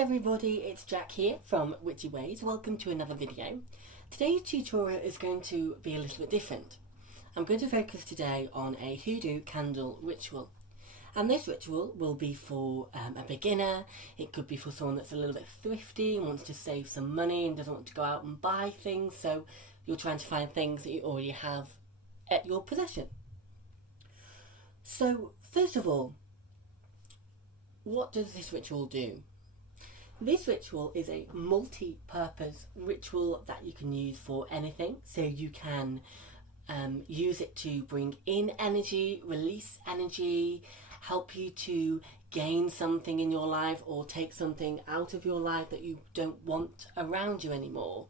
everybody, it's Jack here from Witchy Ways. Welcome to another video. Today's tutorial is going to be a little bit different. I'm going to focus today on a hoodoo candle ritual. And this ritual will be for a beginner. It could be for someone that's a little bit thrifty and wants to save some money and doesn't want to go out and buy things. So you're trying to find things that you already have at your possession. So first of all, what does this ritual do? This ritual is a multi-purpose ritual that you can use for anything. So you can use it to bring in energy, release energy, help you to gain something in your life or take something out of your life that you don't want around you anymore.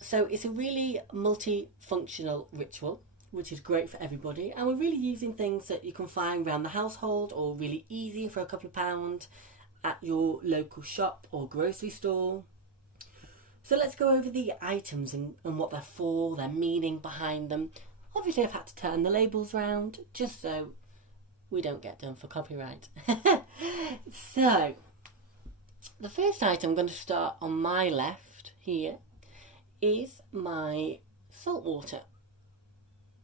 So it's a really multifunctional ritual, which is great for everybody. And we're really using things that you can find around the household or really easy for a couple of pounds at your local shop or grocery store. So let's go over the items and what they're for, their meaning behind them. Obviously I've had to turn the labels round just so we don't get done for copyright. So the first item I'm going to start on my left here is my salt water.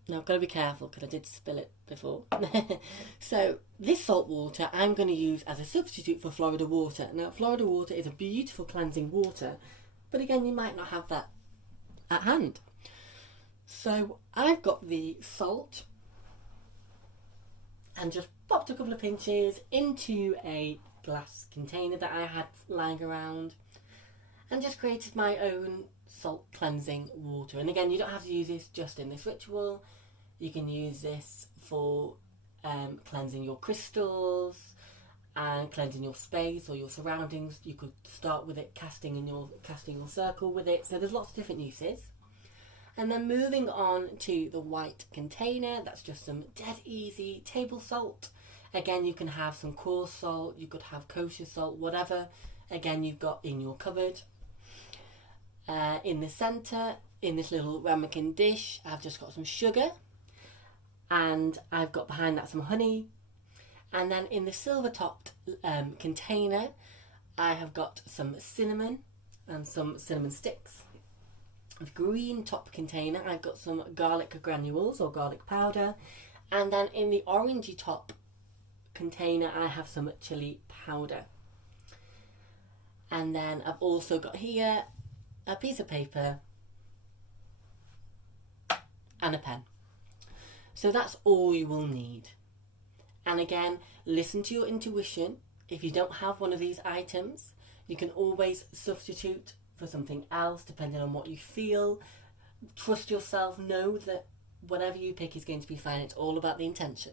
Now I've got to be careful because I did spill it before. So this salt water I'm going to use as a substitute for Florida water. Now Florida water is a beautiful cleansing water, but again you might not have that at hand. So I've got the salt and just popped a couple of pinches into a glass container that I had lying around and just created my own salt cleansing water. And again, you don't have to use this just in this ritual. You can use this for cleansing your crystals and cleansing your space or your surroundings. You could start with it casting your circle with it. So there's lots of different uses. And then moving on to the white container, that's just some dead easy table salt. Again, you can have some coarse salt, you could have kosher salt, whatever again you've got in your cupboard. In the centre, in this little ramekin dish, I've just got some sugar, and I've got behind that some honey. And then in the silver topped container, I have got some cinnamon and some cinnamon sticks. The green top container, I've got some garlic granules or garlic powder. And then in the orangey top container, I have some chili powder. And then I've also got here a piece of paper and a pen. So that's all you will need. And again, listen to your intuition. If you don't have one of these items, you can always substitute for something else depending on what you feel. Trust yourself, know that whatever you pick is going to be fine. It's all about the intention.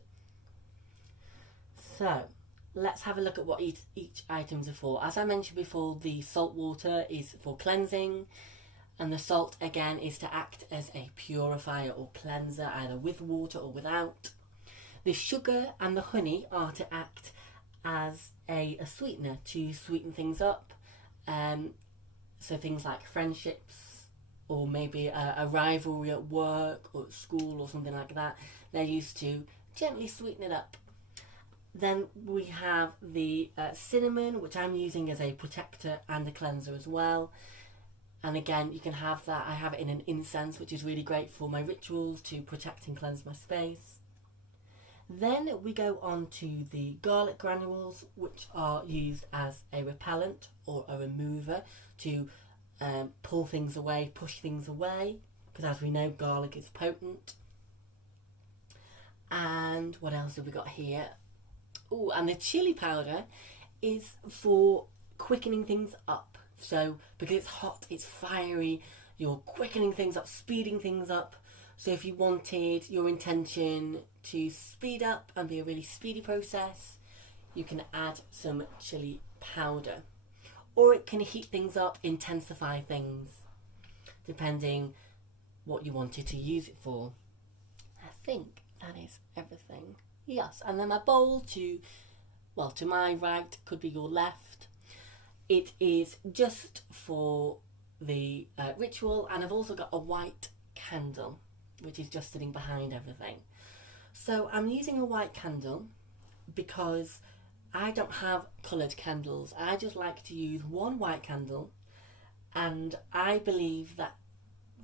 So let's have a look at what each items are for. As I mentioned before, the salt water is for cleansing, and the salt again is to act as a purifier or cleanser, either with water or without. The sugar and the honey are to act as a sweetener to sweeten things up. So things like friendships or maybe a rivalry at work or at school or something like that, they're used to gently sweeten it up. Then we have the cinnamon, which I'm using as a protector and a cleanser as well. And again, you can have that. I have it in an incense, which is really great for my rituals to protect and cleanse my space. Then we go on to the garlic granules, which are used as a repellent or a remover to pull things away, push things away, because as we know, garlic is potent. And what else have we got here? Oh, and the chili powder is for quickening things up. So because it's hot, it's fiery, you're quickening things up, speeding things up. So if you wanted your intention to speed up and be a really speedy process, you can add some chili powder. Or it can heat things up, intensify things, depending what you wanted to use it for. I think that is everything. Yes, and then my bowl to my right, could be your left. It is just for the ritual, and I've also got a white candle, which is just sitting behind everything. So I'm using a white candle because I don't have coloured candles. I just like to use one white candle, and I believe that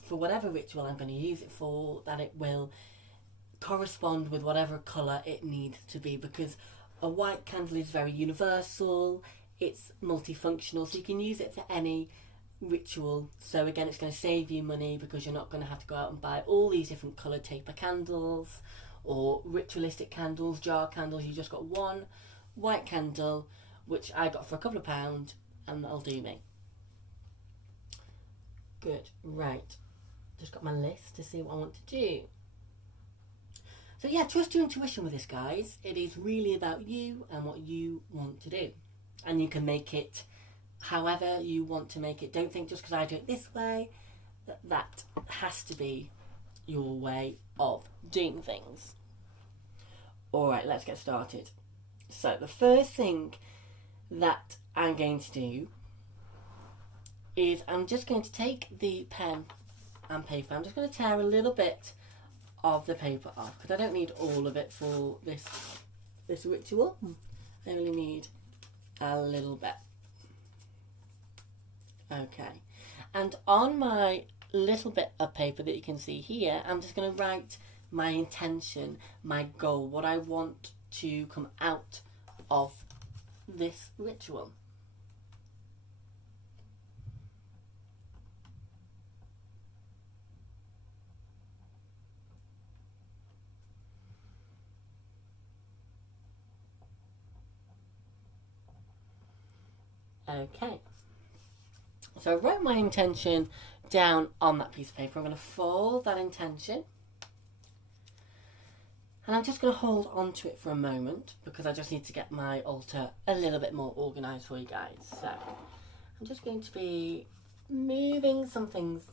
for whatever ritual I'm going to use it for, that it will correspond with whatever colour it needs to be, because a white candle is very universal, it's multifunctional, so you can use it for any ritual. So again, it's going to save you money because you're not going to have to go out and buy all these different coloured taper candles or ritualistic candles, jar candles. You just got one white candle, which I got for a couple of pounds, and that'll do me. Good, right. Just got my list to see what I want to do. So yeah, trust your intuition with this, guys. It is really about you and what you want to do. And you can make it however you want to make it. Don't think just because I do it this way, that has to be your way of doing things. Alright, let's get started. So the first thing that I'm going to do is I'm just going to take the pen and paper. I'm just going to tear a little bit of the paper off because I don't need all of it for this ritual. I only need a little bit. Okay, and on my little bit of paper that you can see here, I'm just going to write my intention, my goal, what I want to come out of this ritual. Okay, so I wrote my intention down on that piece of paper. I'm going to fold that intention, and I'm just going to hold on to it for a moment because I just need to get my altar a little bit more organised for you guys. So I'm just going to be moving some things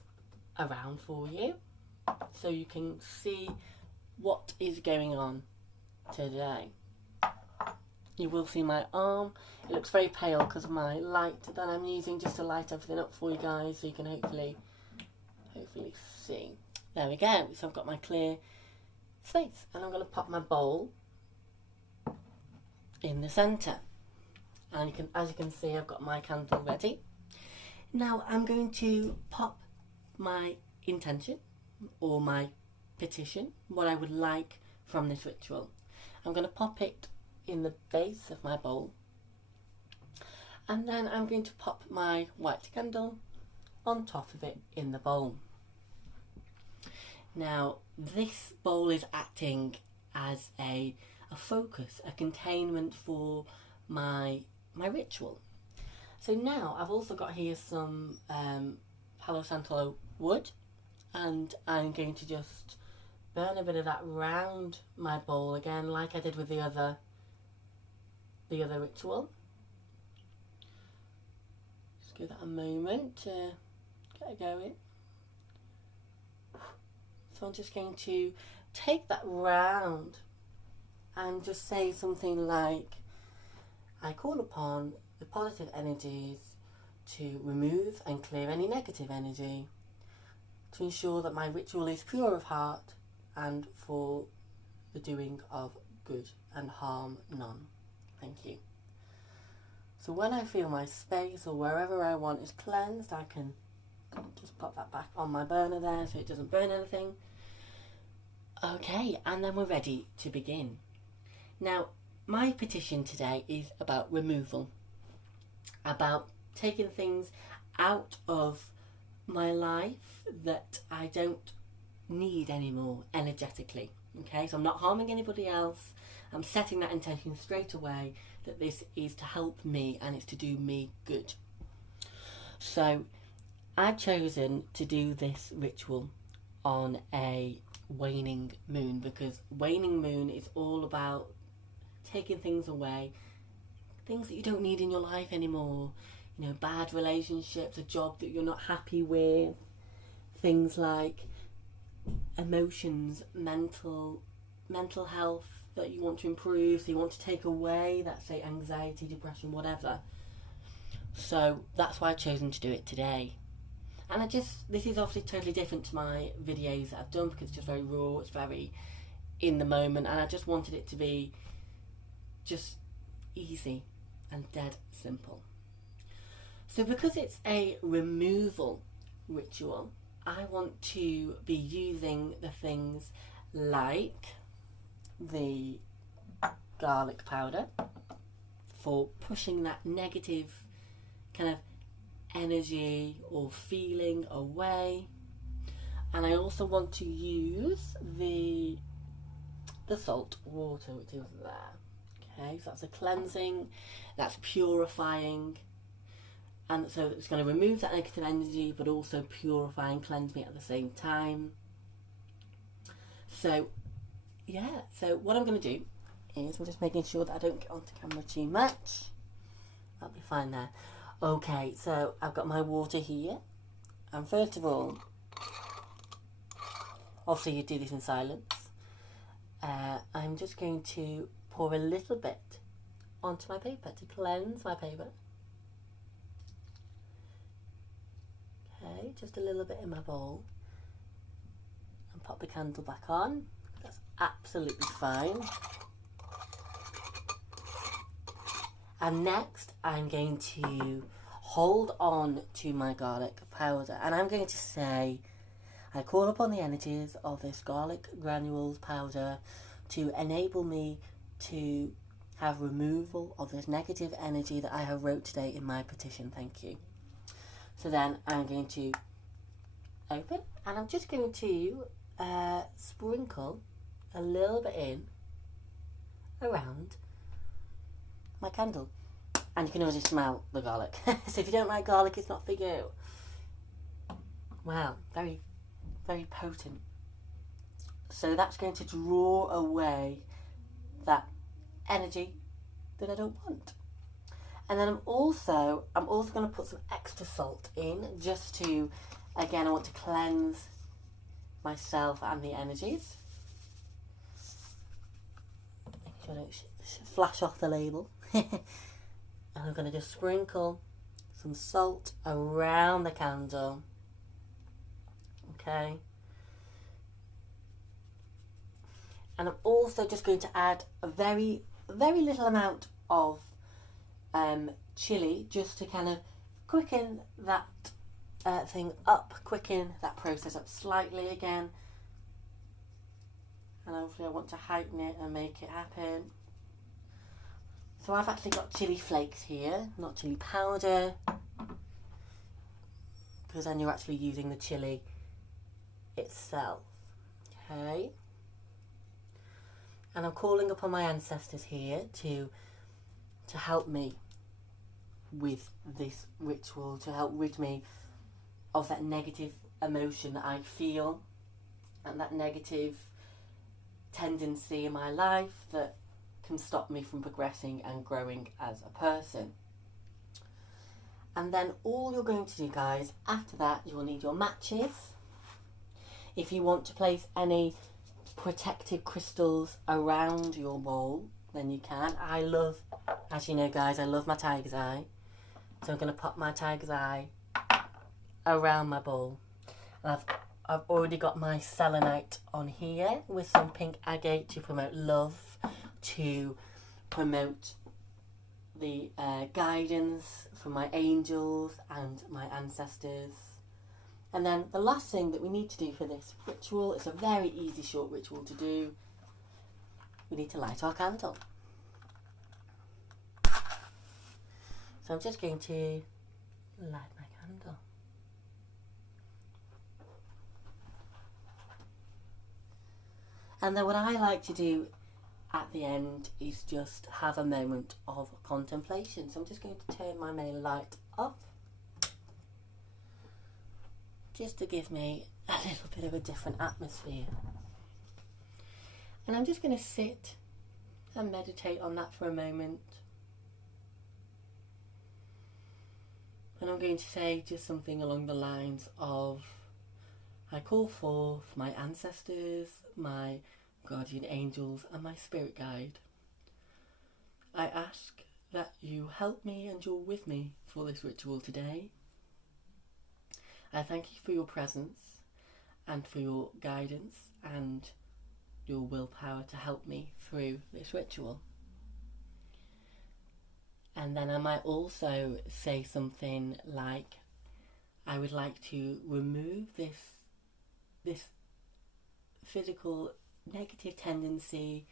around for you so you can see what is going on today. You will see my arm. It looks very pale because of my light that I'm using just to light everything up for you guys, so you can hopefully see. There we go. So I've got my clear space, and I'm going to pop my bowl in the centre. And you can, as you can see, I've got my candle ready. Now I'm going to pop my intention or my petition, what I would like from this ritual. I'm going to pop it in the base of my bowl, and then I'm going to pop my white candle on top of it in the bowl. Now this bowl is acting as a focus, a containment for my ritual. So now I've also got here some Palo Santo wood, and I'm going to just burn a bit of that round my bowl again, like I did with the other ritual. Just give that a moment to get it going. So I'm just going to take that round and just say something like, I call upon the positive energies to remove and clear any negative energy, to ensure that my ritual is pure of heart and for the doing of good and harm none. Thank you. So when I feel my space or wherever I want is cleansed, I can just pop that back on my burner there so it doesn't burn anything. Okay, and then we're ready to begin. Now, my petition today is about removal, about taking things out of my life that I don't need anymore energetically. Okay, so I'm not harming anybody else. I'm setting that intention straight away that this is to help me and it's to do me good. So I've chosen to do this ritual on a waning moon, because waning moon is all about taking things away, things that you don't need in your life anymore. You know, bad relationships, a job that you're not happy with, things like emotions, mental health that you want to improve, so you want to take away that, say, anxiety, depression, whatever. So that's why I've chosen to do it today. And this is obviously totally different to my videos that I've done because it's just very raw, it's very in the moment, and I just wanted it to be just easy and dead simple. So because it's a removal ritual, I want to be using the things like the garlic powder for pushing that negative kind of energy or feeling away. And I also want to use the salt water, which is there. Okay, so that's a cleansing, that's purifying, and so it's going to remove that negative energy but also purify and cleanse me at the same time. So yeah, so what I'm going to do is we're just making sure that I don't get onto camera too much. That'll be fine there. Okay, so I've got my water here, and first of all, obviously you do this in silence, I'm just going to pour a little bit onto my paper to cleanse my paper. Okay, just a little bit in my bowl, and pop the candle back on. That's absolutely fine. And next I'm going to hold on to my garlic powder, and I'm going to say, I call upon the energies of this garlic granules powder to enable me to have removal of this negative energy that I have wrote today in my petition. Thank you. So then I'm going to open, and I'm just going to sprinkle a little bit in around my candle. And you can already smell the garlic. So if you don't like garlic, it's not for you. Wow, very, very potent. So that's going to draw away that energy that I don't want. And then I'm also going to put some extra salt in, just to, again, I want to cleanse myself and the energies. Make sure I don't flash off the label. And I'm going to just sprinkle some salt around the candle. Okay. And I'm also just going to add a very, very little amount of chili, just to kind of quicken that thing up, quicken that process up slightly again. And hopefully I want to heighten it and make it happen. So I've actually got chili flakes here, not chili powder, because then you're actually using the chili itself. Okay. And I'm calling upon my ancestors here to help me with this ritual, to help rid me of that negative emotion that I feel and that negative tendency in my life that can stop me from progressing and growing as a person. And then all you're going to do, guys, after that, you will need your matches. If you want to place any protective crystals around your bowl, then you can. I love, as you know, guys, I love my tiger's eye. So I'm going to pop my tiger's eye around my bowl. And I've already got my selenite on here with some pink agate to promote love, to promote the guidance from my angels and my ancestors. And then the last thing that we need to do for this ritual, it's a very easy short ritual to do, we need to light our candle. So I'm just going to light my candle. And then what I like to do at the end is just have a moment of contemplation. So I'm just going to turn my main light off, just to give me a little bit of a different atmosphere. And I'm just going to sit and meditate on that for a moment. And I'm going to say just something along the lines of, I call forth my ancestors, my guardian angels and my spirit guide. I ask that you help me and you're with me for this ritual today. I thank you for your presence and for your guidance and your willpower to help me through this ritual. And then I might also say something like, I would like to remove this physical negative tendency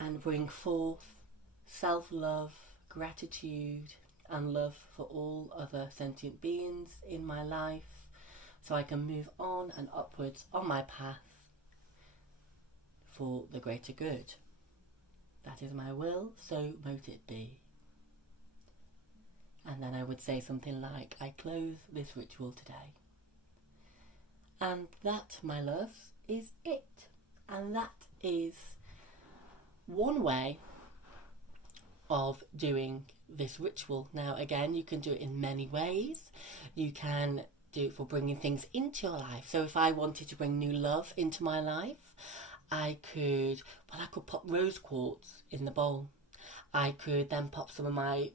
and bring forth self-love, gratitude and love for all other sentient beings in my life, so I can move on and upwards on my path for the greater good. That is my will, so mote it be. And then I would say something like, I close this ritual today. And that, my loves, is it. And that is one way of doing this ritual. Now again, you can do it in many ways. You can do it for bringing things into your life. So if I wanted to bring new love into my life, I could pop rose quartz in the bowl. I could then pop some of my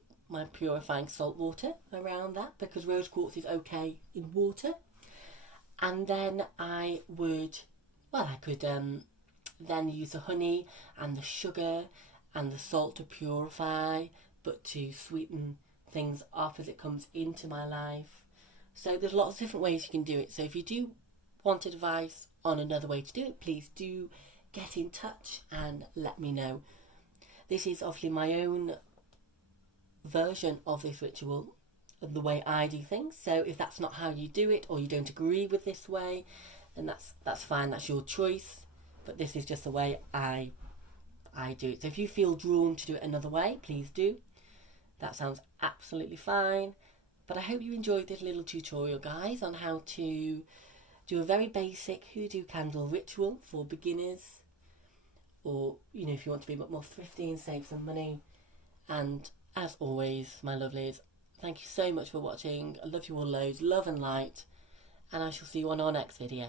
purifying salt water around that, because rose quartz is okay in water. And then I could then use the honey and the sugar and the salt to purify, but to sweeten things up as it comes into my life. So there's lots of different ways you can do it. So if you do want advice on another way to do it, please do get in touch and let me know. This is obviously my own version of this ritual, the way I do things. So if that's not how you do it, or you don't agree with this way, then that's fine, that's your choice. But this is just the way I do it. So if you feel drawn to do it another way, please do. That sounds absolutely fine. But I hope you enjoyed this little tutorial, guys, on how to do a very basic hoodoo candle ritual for beginners, or if you want to be a bit more thrifty and save some money. And as always, my lovelies, thank you so much for watching. I love you all loads, love and light, and I shall see you on our next video.